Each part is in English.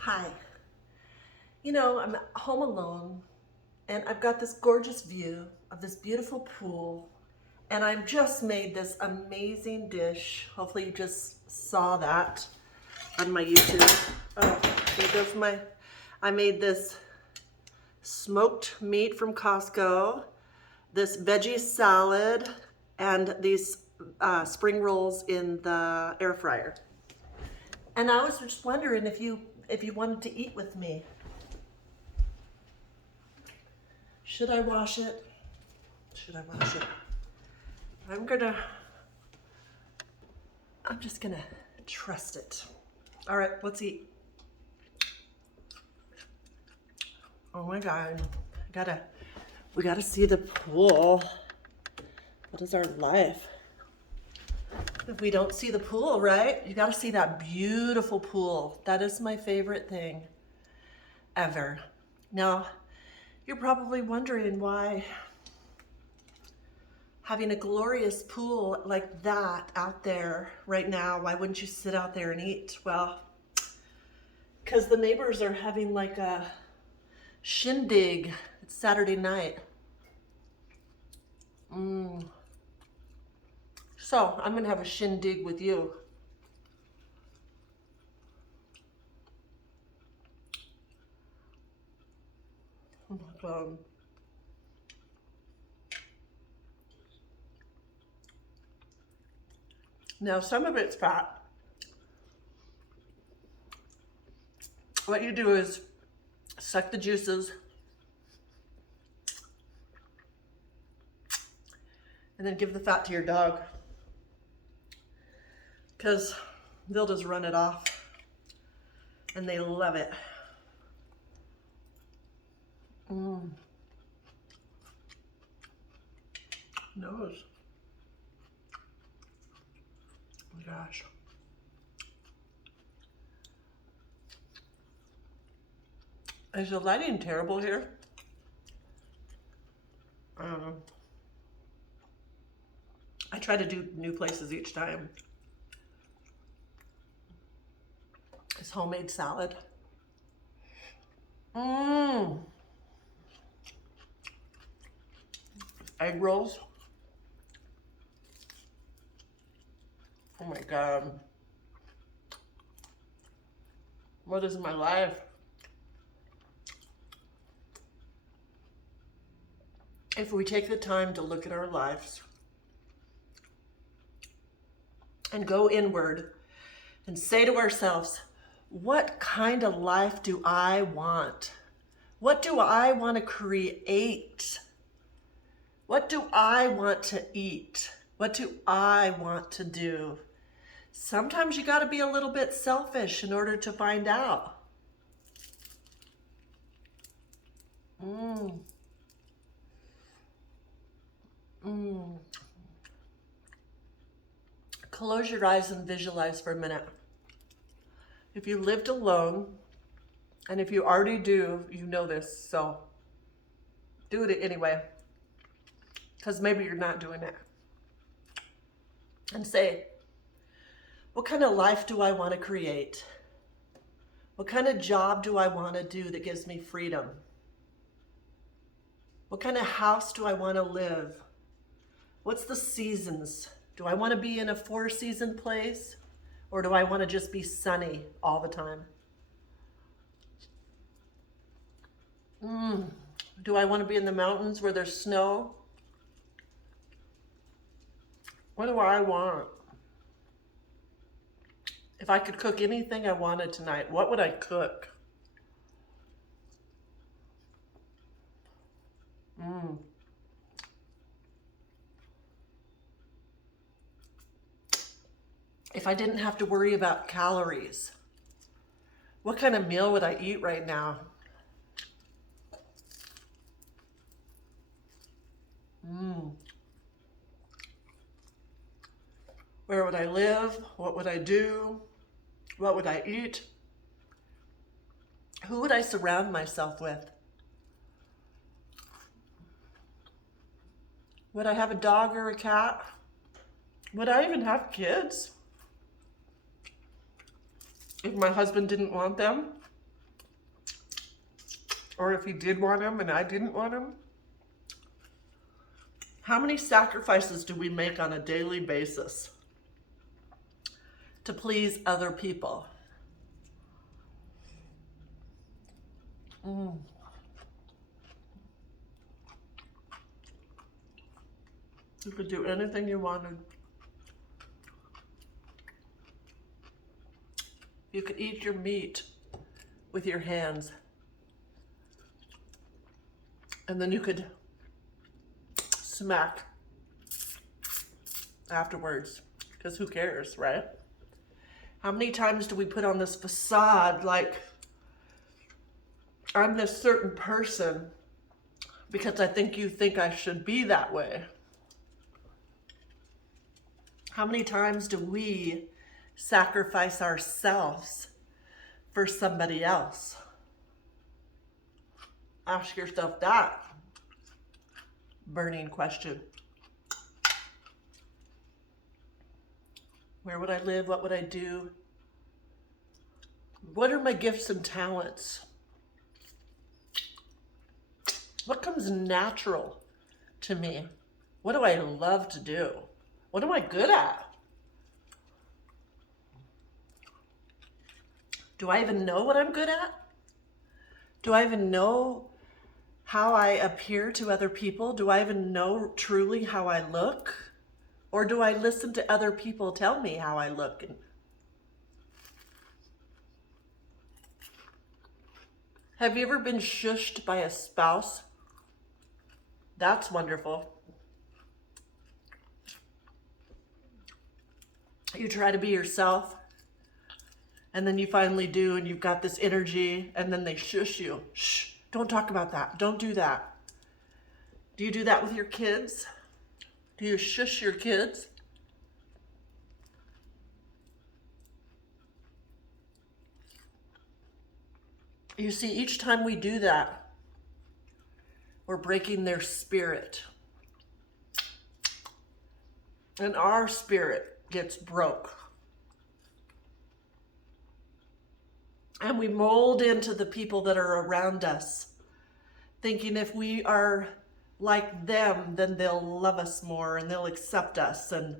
Hi. You know, I'm at home alone and I've got this gorgeous view of this beautiful pool and I've just made this amazing dish. Hopefully you just saw that on my YouTube. Oh, here goes I made this smoked meat from Costco, this veggie salad, and these spring rolls in the air fryer. And I was just wondering if you wanted to eat with me. Should I wash it? Should I wash it? I'm just gonna trust it. All right, let's eat. Oh my God, we gotta see the pool. What is our life? If we don't see the pool, right? You gotta see that beautiful pool. That is my favorite thing ever. Now, you're probably wondering why having a glorious pool like that out there right now, why wouldn't you sit out there and eat? Well, because the neighbors are having like a shindig. It's Saturday night. So I'm gonna have a shindig with you. Oh my God. Now some of it's fat. What you do is suck the juices and then give the fat to your dog, because they'll just run it off and they love it. Nose. Oh my gosh. Is the lighting terrible here? I don't know. I try to do new places each time. This homemade salad. Egg rolls. Oh my God. What is my life? If we take the time to look at our lives and go inward and say to ourselves, what kind of life do I want? What do I want to create? What do I want to eat? What do I want to do? Sometimes you got to be a little bit selfish in order to find out. Close your eyes and visualize for a minute. If you lived alone, and if you already do, you know this, so do it anyway, because maybe you're not doing it. And say, what kind of life do I want to create? What kind of job do I want to do that gives me freedom? What kind of house do I want to live? What's the seasons? Do I want to be in a 4-season place? Or do I want to just be sunny all the time? Do I want to be in the mountains where there's snow? What do I want? If I could cook anything I wanted tonight, what would I cook? If I didn't have to worry about calories, what kind of meal would I eat right now? Where would I live? What would I do? What would I eat? Who would I surround myself with? Would I have a dog or a cat? Would I even have kids? If my husband didn't want them? or if he did want him and I didn't want him. How many sacrifices do we make on a daily basis to please other people? You could do anything you wanted. You could eat your meat with your hands. And then you could smack afterwards, because who cares, right? How many times do we put on this facade like, I'm this certain person because I think you think I should be that way? How many times do we sacrifice ourselves for somebody else? Ask yourself that burning question. Where would I live? What would I do? What are my gifts and talents? What comes natural to me? What do I love to do? What am I good at? Do I even know what I'm good at? Do I even know how I appear to other people? Do I even know truly how I look? Or do I listen to other people tell me how I look? Have you ever been shushed by a spouse? That's wonderful. You try to be yourself, and then you finally do, and you've got this energy, and then they shush you. Shh, don't talk about that. Don't do that. Do you do that with your kids? Do you shush your kids? You see, each time we do that, we're breaking their spirit. And our spirit gets broke. And we mold into the people that are around us, thinking if we are like them, then they'll love us more and they'll accept us and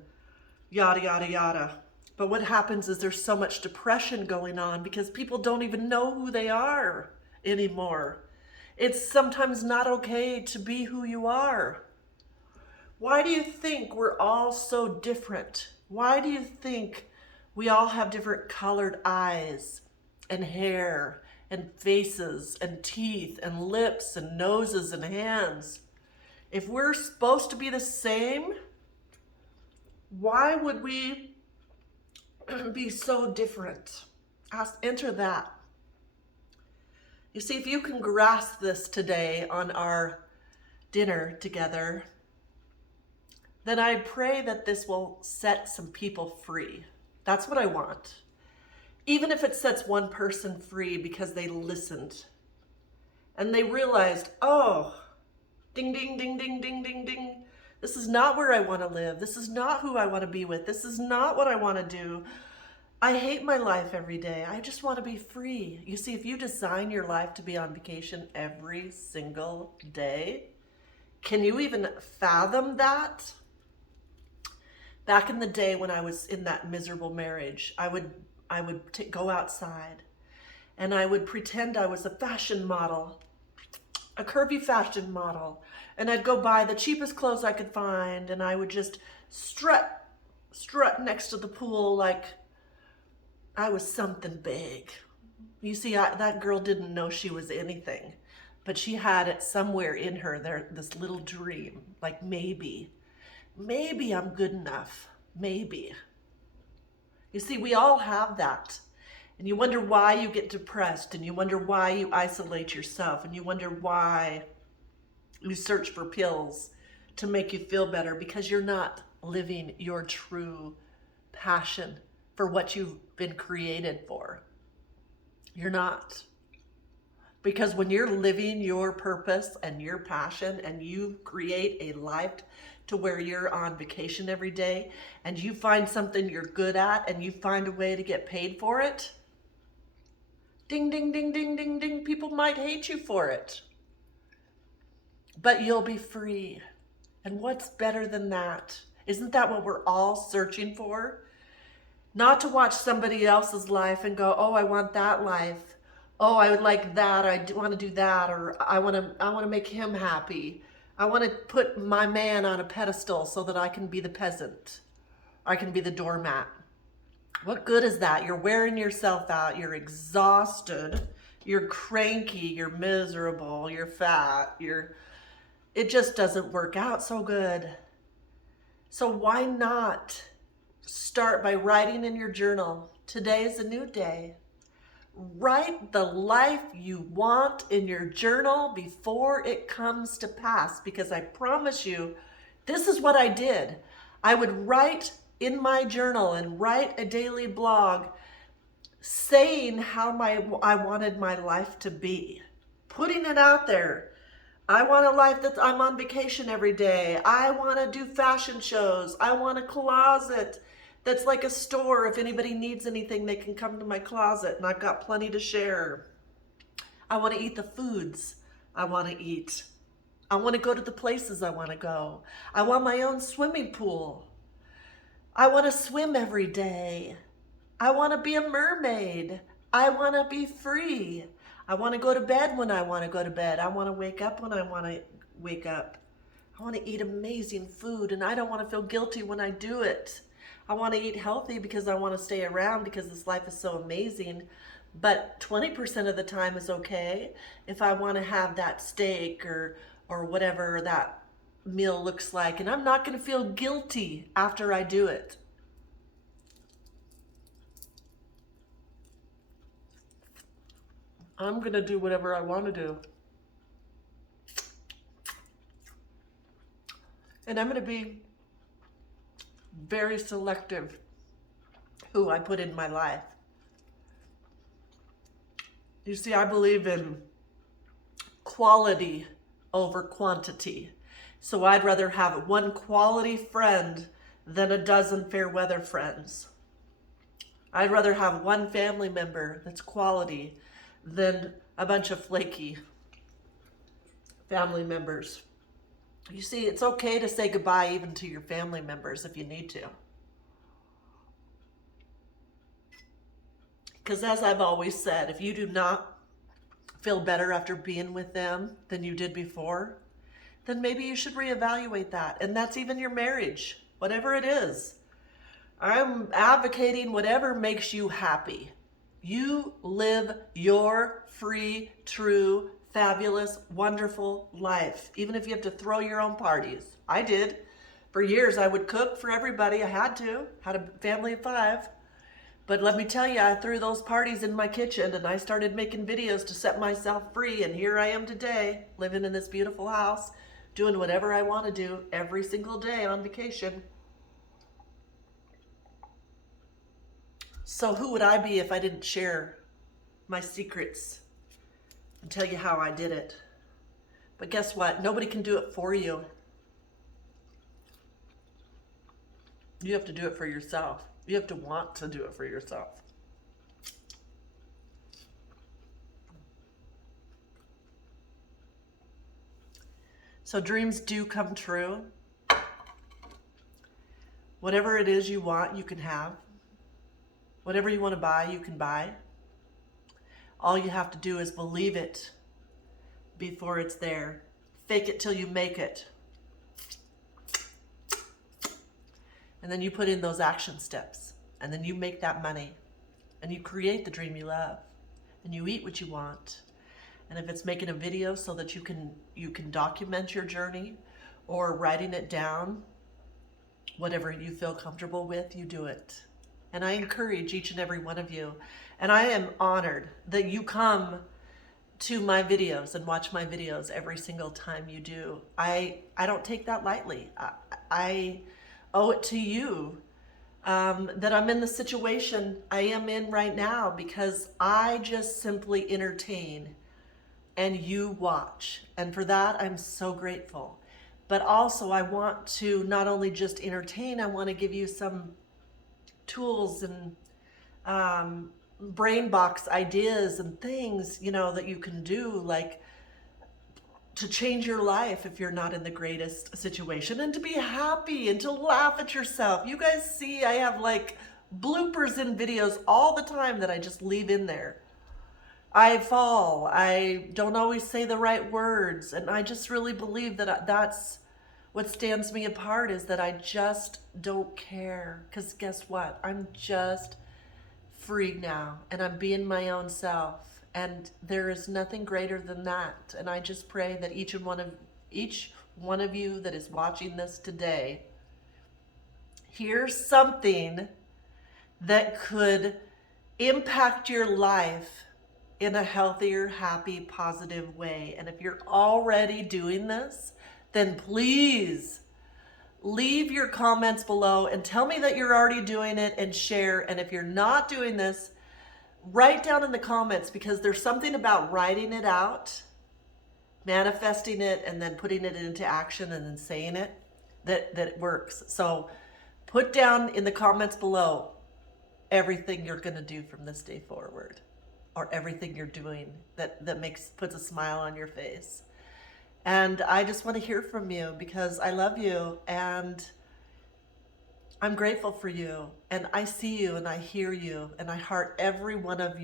yada, yada, yada. But what happens is there's so much depression going on because people don't even know who they are anymore. It's sometimes not okay to be who you are. Why do you think we're all so different? Why do you think we all have different colored eyes and hair and faces and teeth and lips and noses and hands? If we're supposed to be the same, why would we be so different? Enter that. You see, if you can grasp this today on our dinner together, then I pray that this will set some people free. That's what I want. Even if it sets one person free because they listened and they realized, oh, ding, ding, ding, ding, ding, ding, ding. This is not where I want to live. This is not who I want to be with. This is not what I want to do. I hate my life every day. I just want to be free. You see, if you design your life to be on vacation every single day, can you even fathom that? Back in the day when I was in that miserable marriage, I would go outside and I would pretend I was a fashion model, a curvy fashion model, and I'd go buy the cheapest clothes I could find, and I would just strut next to the pool like I was something big. You see, that girl didn't know she was anything, but she had it somewhere in her, this little dream, like maybe I'm good enough, maybe. You see, we all have that. And you wonder why you get depressed, and you wonder why you isolate yourself, and you wonder why you search for pills to make you feel better, because you're not living your true passion for what you've been created for. You're not. Because when you're living your purpose and your passion, and you create a life to where you're on vacation every day, and you find something you're good at, and you find a way to get paid for it, Ding, ding, ding, ding, ding, ding. People might hate you for it, but you'll be free. And what's better than that? Isn't that what we're all searching for? Not to watch somebody else's life and go, oh, I want that life. Oh, I would like that. I want to do that. Or I want to make him happy. I want to put my man on a pedestal so that I can be the peasant. I can be the doormat. What good is that? You're wearing yourself out. You're exhausted. You're cranky. You're miserable. You're fat. It just doesn't work out so good. So why not start by writing in your journal? Today is a new day. Write the life you want in your journal before it comes to pass, because I promise you, this is what I did. I would write in my journal and write a daily blog saying how I wanted my life to be, putting it out there. I want a life that I'm on vacation every day. I want to do fashion shows. I want a closet that's like a store. If anybody needs anything, they can come to my closet, and I've got plenty to share. I want to eat the foods I want to eat. I want to go to the places I want to go. I want my own swimming pool. I want to swim every day. I want to be a mermaid. I want to be free. I want to go to bed when I want to go to bed. I want to wake up when I want to wake up. I want to eat amazing food, and I don't want to feel guilty when I do it. I want to eat healthy because I want to stay around because this life is so amazing. But 20% of the time is okay if I want to have that steak or whatever that meal looks like. And I'm not going to feel guilty after I do it. I'm going to do whatever I want to do. And I'm going to be very selective who I put in my life. You see, I believe in quality over quantity. So I'd rather have one quality friend than a dozen fair weather friends. I'd rather have one family member that's quality than a bunch of flaky family members. You see, it's okay to say goodbye even to your family members if you need to. Because as I've always said, if you do not feel better after being with them than you did before, then maybe you should reevaluate that. And that's even your marriage, whatever it is. I'm advocating whatever makes you happy. You live your free, true, fabulous, wonderful life, even if you have to throw your own parties. I did. For years, I would cook for everybody. I had a family of 5. But let me tell you, I threw those parties in my kitchen, and I started making videos to set myself free. And here I am today, living in this beautiful house, doing whatever I want to do every single day on vacation. So who would I be if I didn't share my secrets and tell you how I did it? But guess what? Nobody can do it for you. You have to do it for yourself. You have to want to do it for yourself. So dreams do come true. Whatever it is you want, you can have. Whatever you want to buy, you can buy. All you have to do is believe it before it's there. Fake it till you make it. And then you put in those action steps. And then you make that money. And you create the dream you love. And you eat what you want. And if it's making a video so that you can document your journey, or writing it down, whatever you feel comfortable with, you do it. And I encourage each and every one of you. And I am honored that you come to my videos and watch my videos every single time you do. I don't take that lightly. I owe it to you that I'm in the situation I am in right now because I just simply entertain and you watch. And for that, I'm so grateful. But also I want to not only just entertain, I want to give you some tools and brain box ideas and things, that you can do, like to change your life if you're not in the greatest situation, and to be happy and to laugh at yourself. You guys see, I have like bloopers in videos all the time that I just leave in there. I fall. I don't always say the right words. And I just really believe that that's what stands me apart, is that I just don't care. Because guess what? I'm just free now, and I'm being my own self. And there is nothing greater than that. And I just pray that each one of you that is watching this today hears something that could impact your life in a healthier, happy, positive way. And if you're already doing this, then please leave your comments below and tell me that you're already doing it, and share. And if you're not doing this, write down in the comments, because there's something about writing it out, manifesting it, and then putting it into action and then saying it that it works. So put down in the comments below everything you're going to do from this day forward, or everything you're doing that puts a smile on your face. And I just want to hear from you, because I love you and I'm grateful for you, and I see you and I hear you, and I heart every one of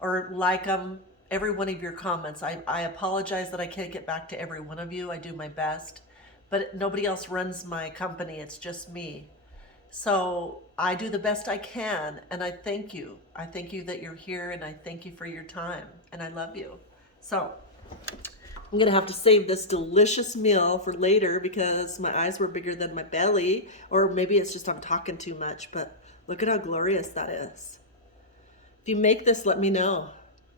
every one of your comments. I apologize that I can't get back to every one of you. I do my best, but nobody else runs my company. It's just me. So I do the best I can, and I thank you. I thank you that you're here, and I thank you for your time, and I love you. So I'm gonna have to save this delicious meal for later, because my eyes were bigger than my belly, or maybe it's just I'm talking too much, but look at how glorious that is. If you make this, let me know.